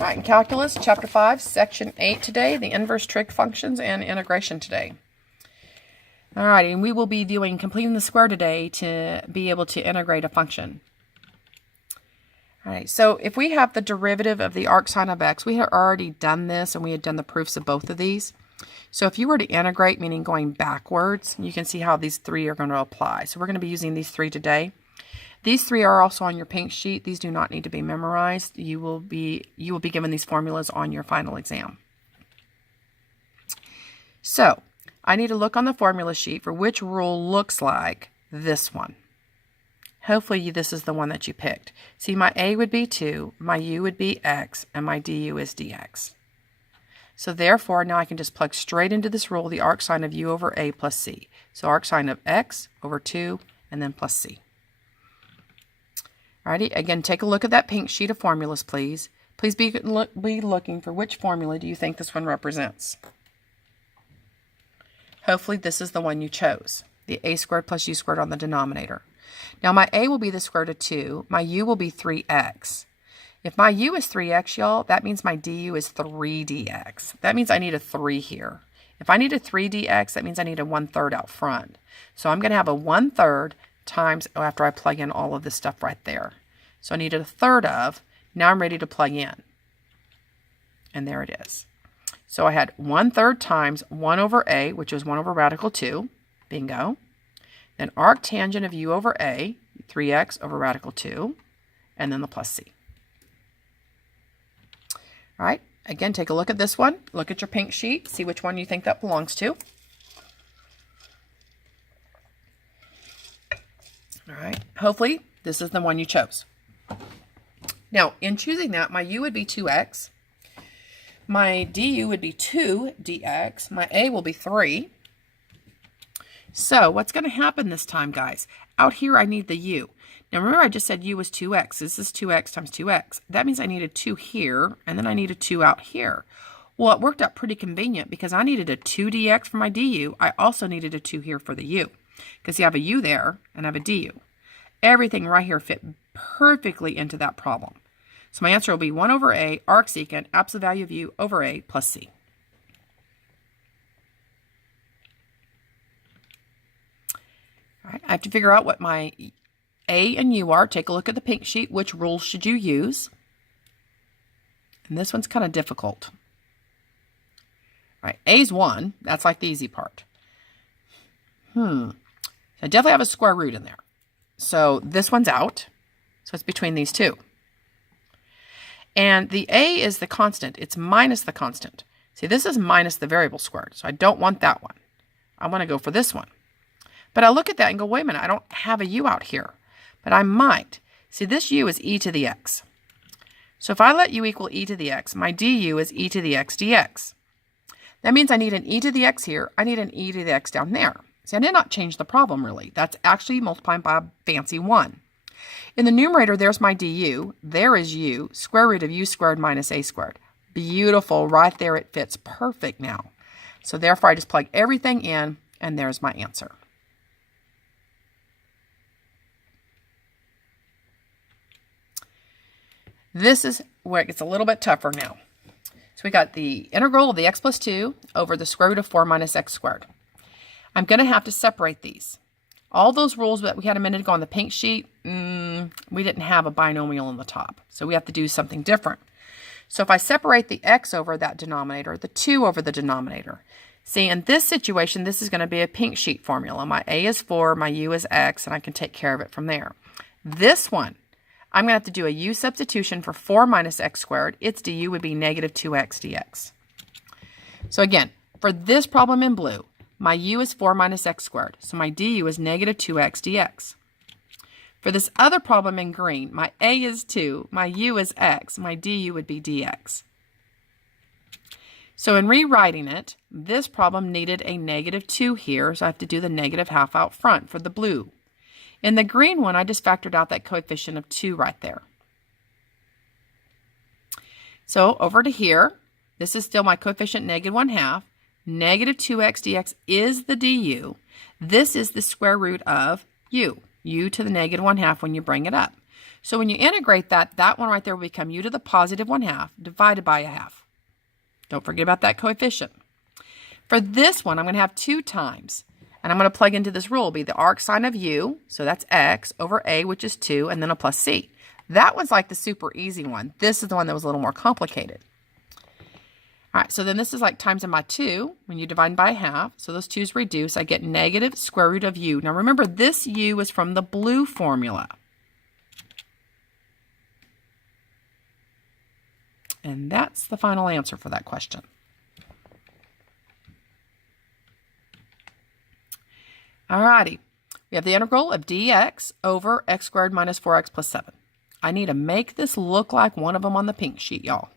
All right, in Calculus, Chapter 5, Section 8 today, the inverse trig functions and integration today. All right, and we will be doing completing the square today to be able to integrate a function. All right, so if we have the derivative of the arcsine of x, we had already done this and we had done the proofs of both of these. So if you were to integrate, meaning going backwards, you can see how these three are going to apply. So we're going to be using these three today. These three are also on your pink sheet. These do not need to be memorized. You will be given these formulas on your final exam. So I need to look on the formula sheet for which rule looks like this one. Hopefully this is the one that you picked. See, my a would be 2, my u would be x, and my du is dx. So therefore, now I can just plug straight into this rule the arcsine of u over a plus c. So arcsine of x over 2, and then plus c. Alrighty, again, take a look at that pink sheet of formulas, please. Please be looking for which formula do you think this one represents. Hopefully this is the one you chose, the a squared plus u squared on the denominator. Now my a will be the square root of 2, my u will be 3x. If my u is 3x, y'all, that means my du is 3dx. That means I need a 3 here. If I need a 3dx, that means I need a 1/3 out front. So I'm going to have a 1/3 times, after I plug in all of this stuff right there. So I needed a 1/3 of, now I'm ready to plug in. And there it is. So I had 1/3 times 1 over a, which is 1 over radical 2, bingo. Then arctangent of u over a, 3x over radical 2, and then the plus c. All right, again, take a look at this one. Look at your pink sheet, see which one you think that belongs to. All right, hopefully this is the one you chose. Now, in choosing that, my u would be 2x, my du would be 2 dx, my a will be 3. So what's going to happen this time, guys? Out here, I need the u. Now, remember I just said u was 2x. This is 2x times 2x. That means I need a 2 here, and then I need a 2 out here. Well, it worked out pretty convenient because I needed a 2 dx for my du. I also needed a 2 here for the u, because you have a u there and I have a du. Everything right here fit perfectly into that problem. So my answer will be 1 over a arcsecant absolute value of u over a plus c. All right, I have to figure out what my a and u are. Take a look at the pink sheet. Which rules should you use? And this one's kind of difficult. All right, a is 1. That's like the easy part. I definitely have a square root in there. So this one's out. So it's between these two. And the a is the constant. It's minus the constant. See, this is minus the variable squared. So I don't want that one. I want to go for this one. But I look at that and go, wait a minute, I don't have a u out here. But I might. See, this u is e to the x. So if I let u equal e to the x, my du is e to the x dx. That means I need an e to the x here. I need an e to the x down there. See, I did not change the problem, really. That's actually multiplying by a fancy 1. In the numerator, there's my du. There is u, square root of u squared minus a squared. Beautiful. Right there, it fits perfect now. So therefore, I just plug everything in, and there's my answer. This is where it gets a little bit tougher now. So we got the integral of the x plus 2 over the square root of 4 minus x squared. I'm going to have to separate these. All those rules that we had a minute ago on the pink sheet, we didn't have a binomial on the top. So we have to do something different. So if I separate the x over that denominator, the 2 over the denominator. See, in this situation, this is going to be a pink sheet formula. My a is 4, my u is x, and I can take care of it from there. This one, I'm going to have to do a u substitution for 4 minus x squared. Its du would be negative 2x dx. So again, for this problem in blue, my u is 4 minus x squared. So my du is negative 2x dx. For this other problem in green, my a is 2, my u is x, my du would be dx. So in rewriting it, this problem needed a negative 2 here, so I have to do the negative half out front for the blue. In the green one, I just factored out that coefficient of 2 right there. So over to here, this is still my coefficient negative 1/2. Negative 2x dx is the du. This is the square root of u to the negative 1/2 when you bring it up. So when you integrate that, that one right there will become u to the positive 1/2 divided by 1/2. Don't forget about that coefficient. For this one, I'm going to have 2 times. And I'm going to plug into this rule, be the arc sine of u, so that's x, over a, which is 2, and then a plus c. That one's like the super easy one. This is the one that was a little more complicated. All right, so then this is like times in my 2 when you divide by 1/2. So those 2's reduce. I get negative square root of u. Now remember, this u is from the blue formula. And that's the final answer for that question. All righty. We have the integral of dx over x squared minus 4x plus 7. I need to make this look like one of them on the pink sheet, y'all.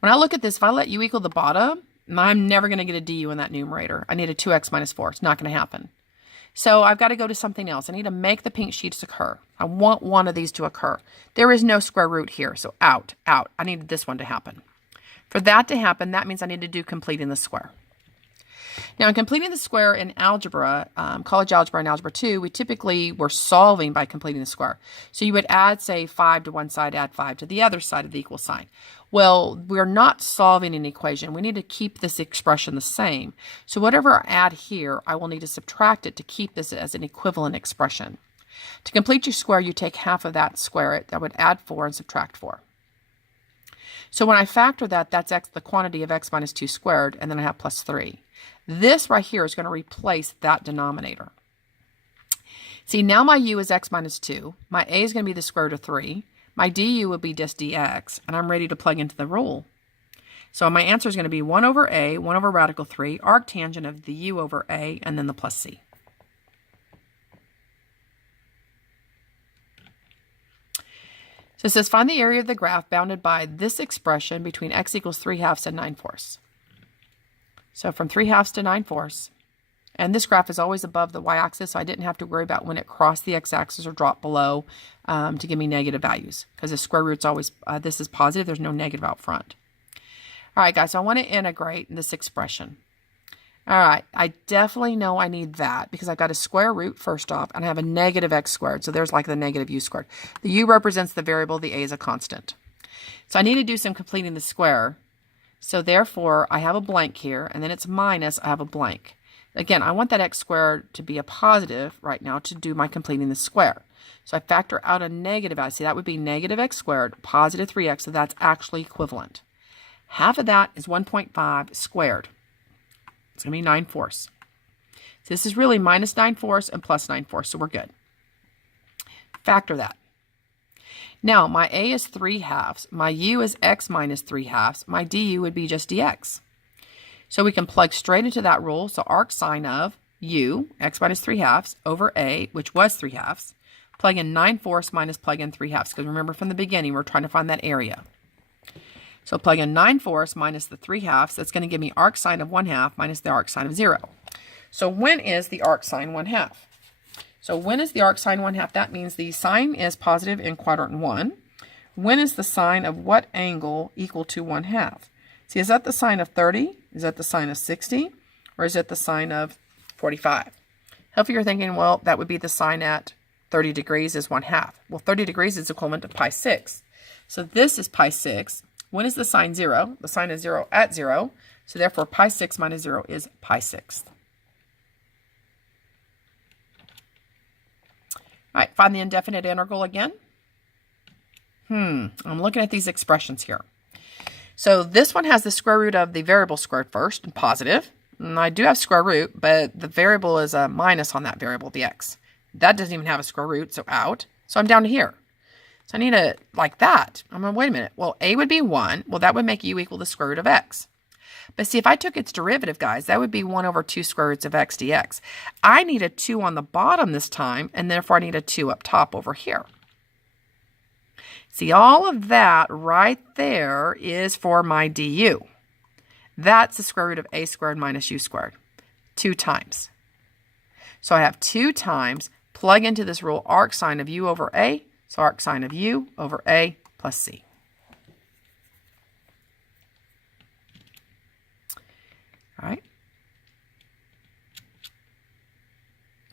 When I look at this, if I let u equal the bottom, I'm never going to get a du in that numerator. I need a 2x minus 4. It's not going to happen. So I've got to go to something else. I need to make the pink sheets occur. I want one of these to occur. There is no square root here, so out. I needed this one to happen. For that to happen, that means I need to do completing the square. Now, in completing the square in algebra, college algebra and algebra 2, we typically were solving by completing the square. So you would add, say, 5 to one side, add 5 to the other side of the equal sign. Well, we're not solving an equation. We need to keep this expression the same. So whatever I add here, I will need to subtract it to keep this as an equivalent expression. To complete your square, you take half of that, square it. That would add 4 and subtract 4. So when I factor that, that's x, the quantity of x minus 2 squared, and then I have plus 3. This right here is going to replace that denominator. See, now my u is x minus 2. My a is going to be the square root of 3. My du will be just dx, and I'm ready to plug into the rule. So my answer is going to be 1 over a, 1 over radical 3, arctangent of the u over a, and then the plus c. So it says, find the area of the graph bounded by this expression between x equals 3/2 and 9/4. So from 3/2 to 9/4. And this graph is always above the y-axis, so I didn't have to worry about when it crossed the x-axis or dropped below to give me negative values. Because the square root's always, this is positive, there's no negative out front. All right, guys, so I want to integrate this expression. All right, I definitely know I need that because I've got a square root first off, and I have a negative x squared. So there's like the negative u squared. The u represents the variable, the a is a constant. So I need to do some completing the square. So therefore, I have a blank here, and then it's minus, I have a blank. Again, I want that x squared to be a positive right now to do my completing the square. So I factor out a negative. I see that would be negative x squared, positive 3x, so that's actually equivalent. Half of that is 1.5 squared. It's going to be 9/4. So this is really minus 9/4 and plus 9/4, so we're good. Factor that. Now, my a is 3/2. My u is x minus 3/2. My du would be just dx. So we can plug straight into that rule. So arc sine of u, x minus 3/2, over a, which was 3/2. Plug in 9/4 minus plug in 3/2. Because remember from the beginning, we're trying to find that area. So plug in 9/4 minus the 3/2. That's going to give me arc sine of 1/2 minus the arc sine of 0. So when is the arc sine 1/2? So when is the arc sine 1/2? That means the sine is positive in quadrant 1. When is the sine of what angle equal to 1/2? See, is that the sine of 30? Is that the sine of 60? Or is it the sine of 45? Hopefully you're thinking, well, that would be the sine at 30 degrees is 1/2. Well, 30 degrees is equivalent to pi 6. So this is pi 6. When is the sine 0? The sine is 0 at 0. So therefore, pi 6 minus 0 is pi 6. All right, find the indefinite integral again. I'm looking at these expressions here. So this one has the square root of the variable squared first and positive. And I do have square root, but the variable is a minus on that variable, the x. That doesn't even have a square root, so out. So I'm down to here. So I need to, like that. I'm going to, wait a minute. Well, a would be 1. Well, that would make u equal the square root of x. But see, if I took its derivative, guys, that would be 1 over 2 square roots of x dx. I need a 2 on the bottom this time, and therefore I need a 2 up top over here. See, all of that right there is for my du. That's the square root of a squared minus u squared. 2 times. So I have 2 times, plug into this rule, arc sine of u over a. So arc sine of u over a plus c. All right.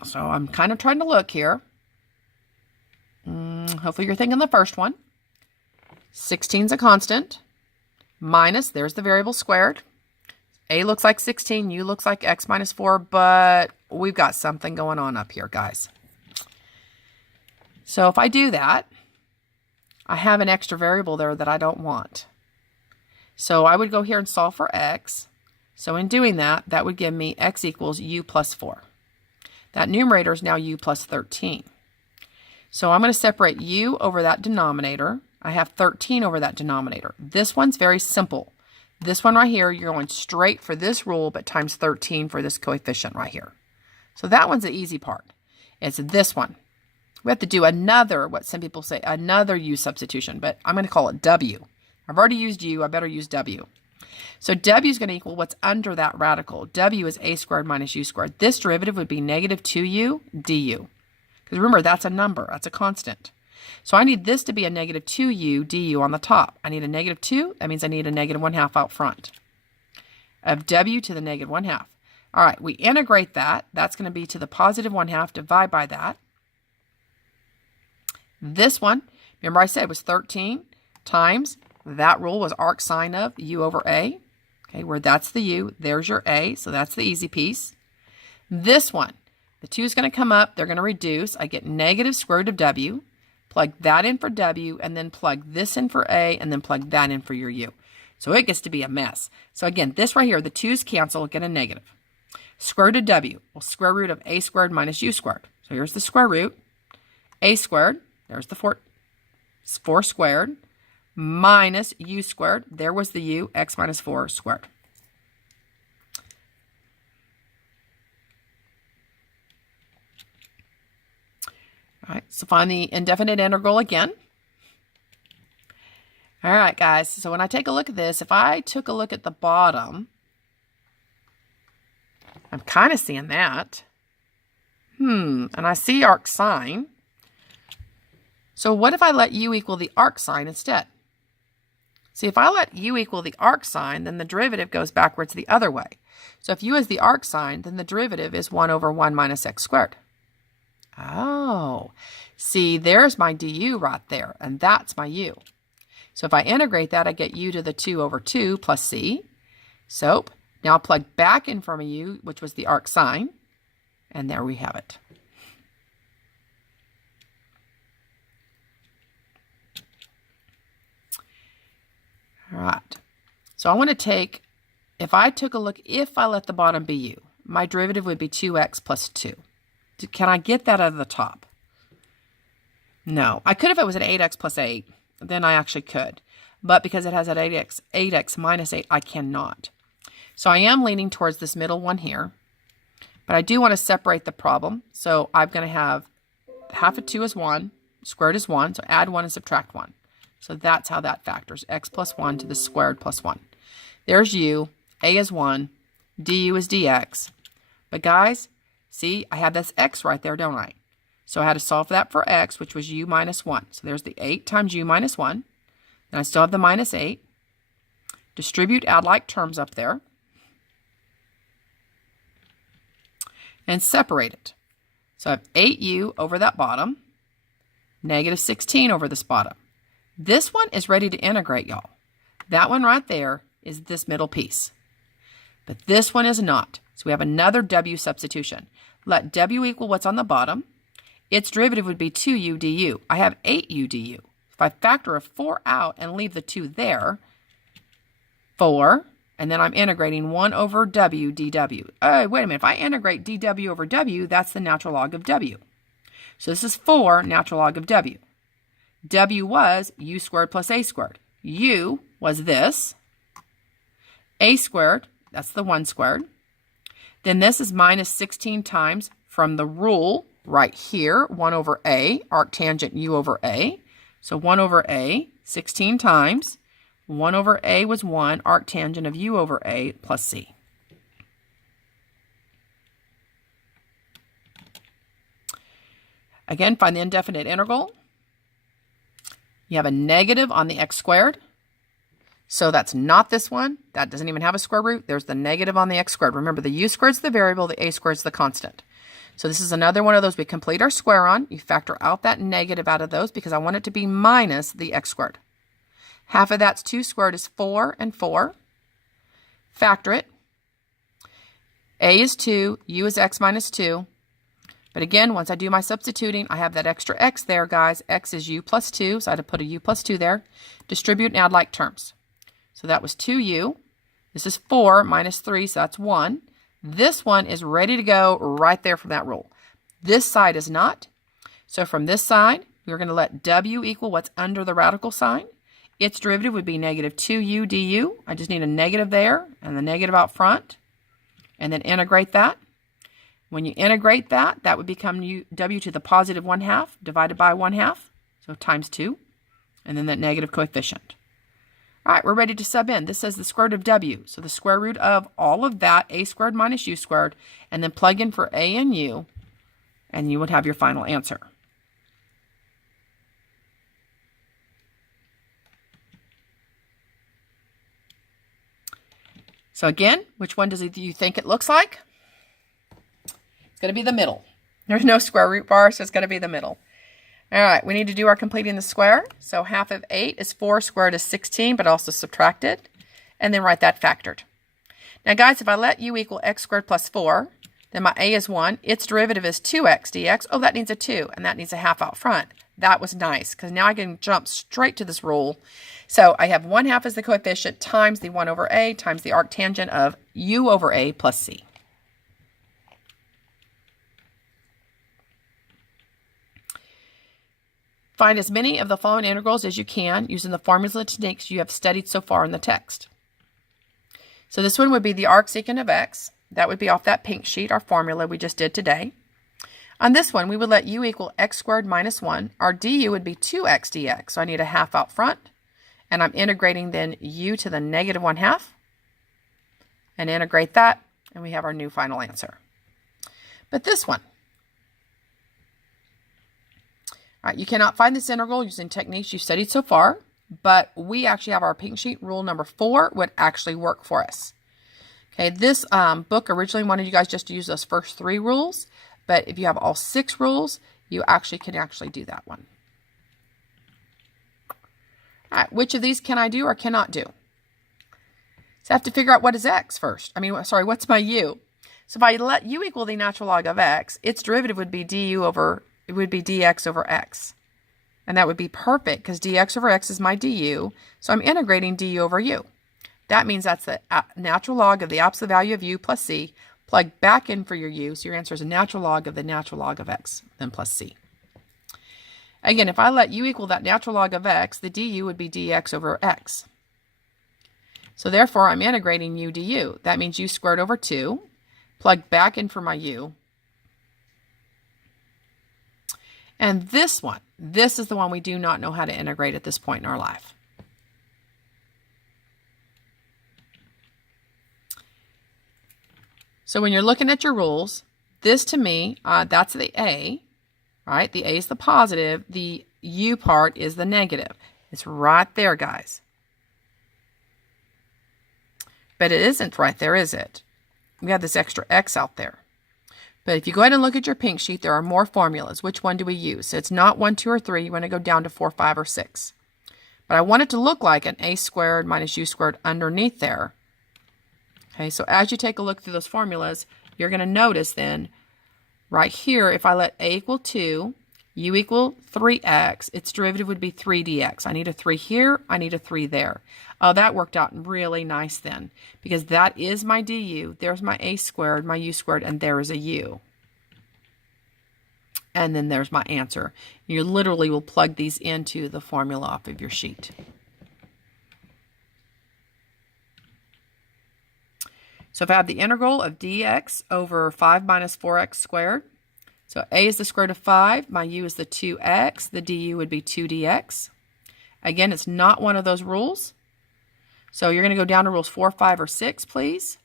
So I'm kind of trying to look here. Hopefully you're thinking the first one. 16 is a constant. Minus, there's the variable squared. A looks like 16, U looks like x minus 4, but we've got something going on up here, guys. So if I do that, I have an extra variable there that I don't want. So I would go here and solve for x. So in doing that, that would give me x equals u plus 4. That numerator is now u plus 13. So I'm going to separate u over that denominator. I have 13 over that denominator. This one's very simple. This one right here, you're going straight for this rule, but times 13 for this coefficient right here. So that one's the easy part. It's this one. We have to do another, what some people say, another u substitution, but I'm going to call it w. I've already used u, I better use w. So w is going to equal what's under that radical. W is a squared minus u squared. This derivative would be negative 2u du. Because remember, that's a number, that's a constant. So I need this to be a negative 2u du on the top. I need a negative 2. That means I need a negative 1/2 out front of w to the negative 1/2. All right, we integrate that. That's going to be to the positive 1/2, divide by that. This one, remember I said was 13 times, that rule was arc sine of u over a. Okay, where that's the u, there's your a, so that's the easy piece. This one, the 2 is going to come up, they're going to reduce. I get negative square root of w. Plug that in for w, and then plug this in for a, and then plug that in for your u. So it gets to be a mess. So again, this right here, the 2's cancel, get a negative. Square root of w, well, square root of a squared minus u squared. So here's the square root. A squared, there's the 4 squared, minus u squared. There was the u, x minus 4 squared. All right, so find the indefinite integral again. All right, guys, so when I take a look at this, if I took a look at the bottom, I'm kind of seeing that. And I see arc sine. So what if I let u equal the arc sine instead? See, if I let u equal the arc sine, then the derivative goes backwards the other way. So if u is the arc sine, then the derivative is 1 over 1 minus x squared. Oh, see, there's my du right there, and that's my u. So if I integrate that, I get u to the 2 over 2 plus c. So now I'll plug back in for my u, which was the arc sine, and there we have it. All right, so I want to take, if I let the bottom be u, my derivative would be 2x plus 2. Can I get that out of the top? No. I could if it was an 8x plus 8. Then I actually could. But because it has that 8x minus 8, I cannot. So I am leaning towards this middle one here. But I do want to separate the problem. So I'm going to have half of 2 is 1. Squared is 1. So add 1 and subtract 1. So that's how that factors. X plus 1 to the squared plus 1. There's u. A is 1. Du is dx. But guys, see, I have this x right there, don't I? So I had to solve that for x, which was u minus 1. So there's the 8 times u minus 1. Then I still have the minus 8. Distribute, add like terms up there. And separate it. So I have 8u over that bottom. Negative 16 over this bottom. This one is ready to integrate, y'all. That one right there is this middle piece. But this one is not. So we have another w substitution. Let w equal what's on the bottom. Its derivative would be 2u du. I have 8u du. If I factor a 4 out and leave the 2 there, 4, and then I'm integrating 1 over w dw. Oh, wait a minute. If I integrate dw over w, that's the natural log of w. So this is 4 natural log of w. W was u squared plus a squared. U was this. A squared, that's the 1 squared. Then this is minus 16 times from the rule right here, 1 over a, arctangent u over a. So 1 over a, 16 times. 1 over a was 1, arctangent of u over a plus c. Again, find the indefinite integral. You have a negative on the x squared. So that's not this one. That doesn't even have a square root. There's the negative on the x squared. Remember, the u squared is the variable, the a squared is the constant. So this is another one of those we complete our square on. You factor out that negative out of those because I want it to be minus the x squared. Half of that's 2 squared is 4 and 4. Factor it. A is 2, u is x minus 2. But again, once I do my substituting, I have that extra x there, guys. X is u plus 2, so I had to put a u plus 2 there. Distribute and add like terms. So that was 2u. This is 4 minus 3, so that's 1. This one is ready to go right there from that rule. This side is not. So from this side, we're going to let w equal what's under the radical sign. Its derivative would be negative 2u du. I just need a negative there and the negative out front. And then integrate that. When you integrate that, that would become w to the positive 1/2 divided by 1/2. So times 2. And then that negative coefficient. All right, we're ready to sub in. This says the square root of w. So the square root of all of that, a squared minus u squared, and then plug in for a and u, and you would have your final answer. So again, which one do you think it looks like? It's going to be the middle. There's no square root bar, so it's going to be the middle. All right, we need to do our completing the square. So half of 8 is 4 squared is 16, but also subtracted. And then write that factored. Now, guys, if I let u equal x squared plus 4, then my a is 1. Its derivative is 2x dx. Oh, that needs a 2, and that needs a half out front. That was nice, because now I can jump straight to this rule. So I have 1/2 as the coefficient times the 1 over a times the arctangent of u over a plus c. Find as many of the following integrals as you can using the formula techniques you have studied so far in the text. So this one would be the arcsecant of x. That would be off that pink sheet, our formula we just did today. On this one, we would let u equal x squared minus 1. Our du would be 2x dx, so I need a half out front. And I'm integrating then u to the negative 1/2. And integrate that, and we have our new final answer. But this one, all right, you cannot find this integral using techniques you've studied so far, but we actually have our pink sheet. Rule number 4 would actually work for us. Okay, this book originally wanted you guys just to use those first 3 rules, but if you have all 6 rules, you can do that one. All right, which of these can I do or cannot do? So I have to figure out what is x first. What's my u? So if I let u equal the natural log of x, its derivative would be dx over x. And that would be perfect because dx over x is my du. So I'm integrating du over u. That means that's the natural log of the absolute value of u plus c. Plug back in for your u. So your answer is a natural log of the natural log of x, then plus c. Again, if I let u equal that natural log of x, the du would be dx over x. So therefore, I'm integrating u du. That means u squared over 2. Plug back in for my u. And this is the one we do not know how to integrate at this point in our life. So when you're looking at your rules, this to me, that's the a, right? The a is the positive. The u part is the negative. It's right there, guys. But it isn't right there, is it? We have this extra x out there. But if you go ahead and look at your pink sheet, there are more formulas. Which one do we use? So it's not 1, 2, or 3. You want to go down to 4, 5, or 6. But I want it to look like an a squared minus u squared underneath there. Okay, so as you take a look through those formulas, you're going to notice then, right here, if I let a equal 2, u equal 3x, its derivative would be 3 dx. I need a 3 here, I need a 3 there. Oh, that worked out really nice then, because that is my du. There's my a squared, my u squared, and there is a u. And then there's my answer. You literally will plug these into the formula off of your sheet. So if I have the integral of dx over 5 minus 4x squared, so a is the square root of 5, my u is the 2x, the du would be 2 dx. Again, it's not one of those rules. So you're going to go down to rules 4, 5, or 6, please.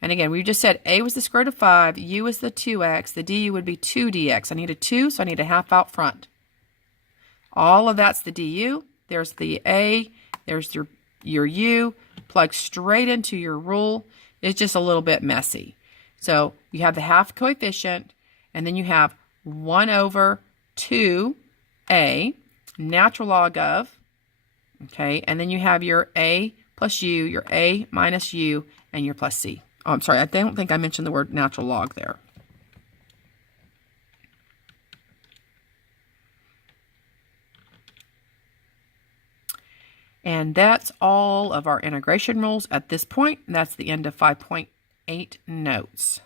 And again, we just said a was the square root of 5, u is the 2x, the du would be 2 dx. I need a 2, so I need a half out front. All of that's the du. There's the a, there's your u, plug straight into your rule. It's just a little bit messy. So you have the half coefficient, and then you have 1 over 2a, natural log of, okay, and then you have your a plus u, your a minus u, and your plus c. Oh, I'm sorry, I don't think I mentioned the word natural log there. And that's all of our integration rules at this point. That's the end of 5.8 notes.